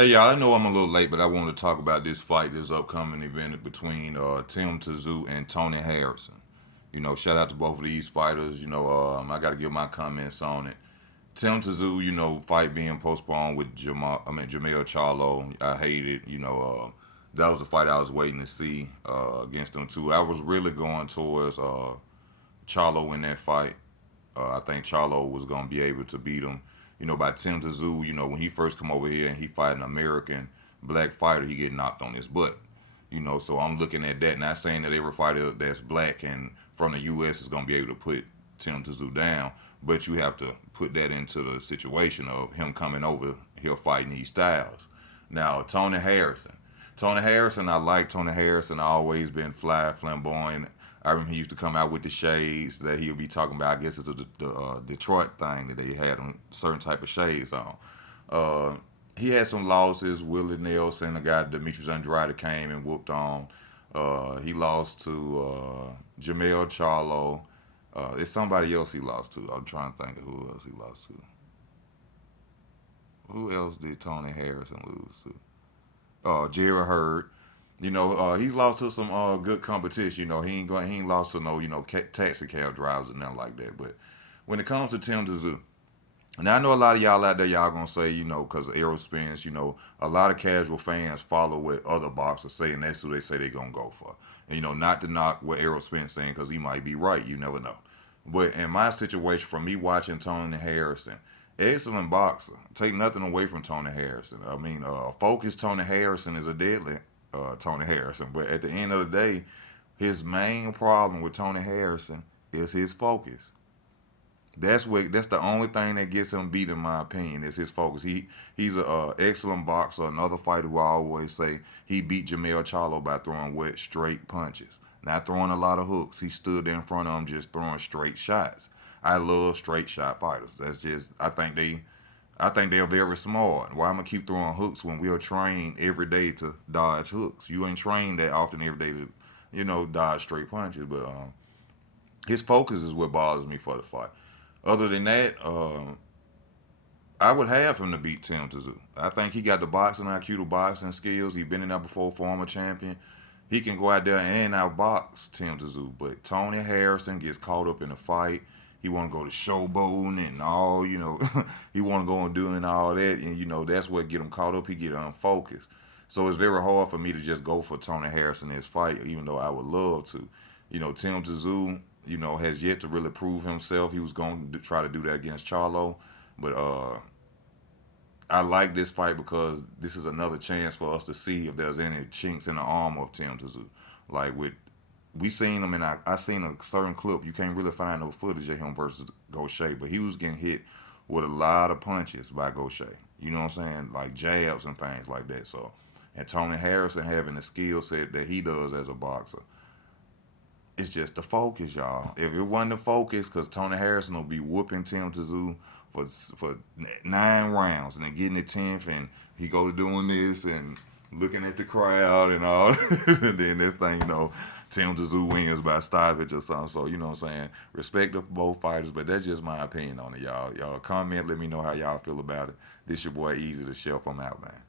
Hey, y'all, I know I'm a little late, but I wanted to talk about this fight, this upcoming event between Tszyu and Tony Harrison. Shout out to both of these fighters. I got to give my comments on it. Tszyu, fight being postponed with Jamel Charlo. I hate it. That was the fight I was waiting to see against them two. I was really going towards Charlo in that fight. I think Charlo was gonna be able to beat him. By Tim Tszyu, when he first come over here and he fight an American black fighter, he get knocked on his butt. So I'm looking at that, not saying that every fighter that's black and from the U.S. is gonna be able to put Tim Tszyu down, but you have to put that into the situation of him coming over here fighting these styles. Now Tony Harrison. Tony Harrison, I like Tony Harrison. I always been fly, flamboyant. I remember he used to come out with the shades that he'll be talking about. I guess it's the Detroit thing that they had on certain type of shades on. Uh, he had some losses. Willie Nelson, the guy Demetrius Andrade came and whooped on. He lost to Jamel Charlo. It's somebody else he lost to. I'm trying to think of who else he lost to. Who else did Tony Harrison lose to? Jerry Hurd. He's lost to some good competition. He ain't lost to no taxi cab drivers or nothing like that. But when it comes to Tim Tszyu, and I know a lot of y'all out there, y'all gonna say, because of Aerospins, a lot of casual fans follow what other boxers say, and that's who they say they gonna go for. And not to knock what Aerospin's saying, because he might be right. You never know. But in my situation, from me watching Tony Harrison, excellent boxer. Take nothing away from Tony Harrison. I mean, focus Tony Harrison is a deadly Tony Harrison. But at the end of the day, his main problem with Tony Harrison is his focus. That's the only thing that gets him beat, in my opinion, is his focus. He's a excellent boxer. Another fighter who I always say he beat Jamel Charlo by throwing wet, straight punches, not throwing a lot of hooks. He stood there in front of him just throwing straight shots. I love straight shot fighters. That's just I think they're very smart. Why am I keep throwing hooks when we are trained every day to dodge hooks? You ain't trained that often every day to, dodge straight punches. But his focus is what bothers me for the fight. Other than that, I would have him to beat Tim Tszyu. I think he got the boxing IQ, the boxing skills. He been in there before, former champion. He can go out there and outbox Tim Tszyu. But Tony Harrison gets caught up in a fight. He want to go to showboating and all, he want to go and doing all that, and that's what get him caught up. He get unfocused. So it's very hard for me to just go for Tony Harrison in his fight, even though I would love to. Tim Tszyu, has yet to really prove himself. He was going to try to do that against Charlo, but I like this fight because this is another chance for us to see if there's any chinks in the armor of Tim Tszyu. Like we seen him, and I seen a certain clip. You can't really find no footage of him versus Gaucher, but he was getting hit with a lot of punches by Gaucher. You know what I'm saying? Like jabs and things like that. So, and Tony Harrison having the skill set that he does as a boxer, it's just the focus, y'all. If it wasn't the focus, because Tony Harrison will be whooping Tim Tszyu for 9 rounds, and then getting the 10th, and he go to doing this and looking at the crowd and all, and then this thing, Tim Tszyu wins by stoppage or something. So what I'm saying, respect of both fighters, but that's just my opinion on it, y'all. Y'all comment, let me know how y'all feel about it. This your boy Easy the Chef. I'm out, man.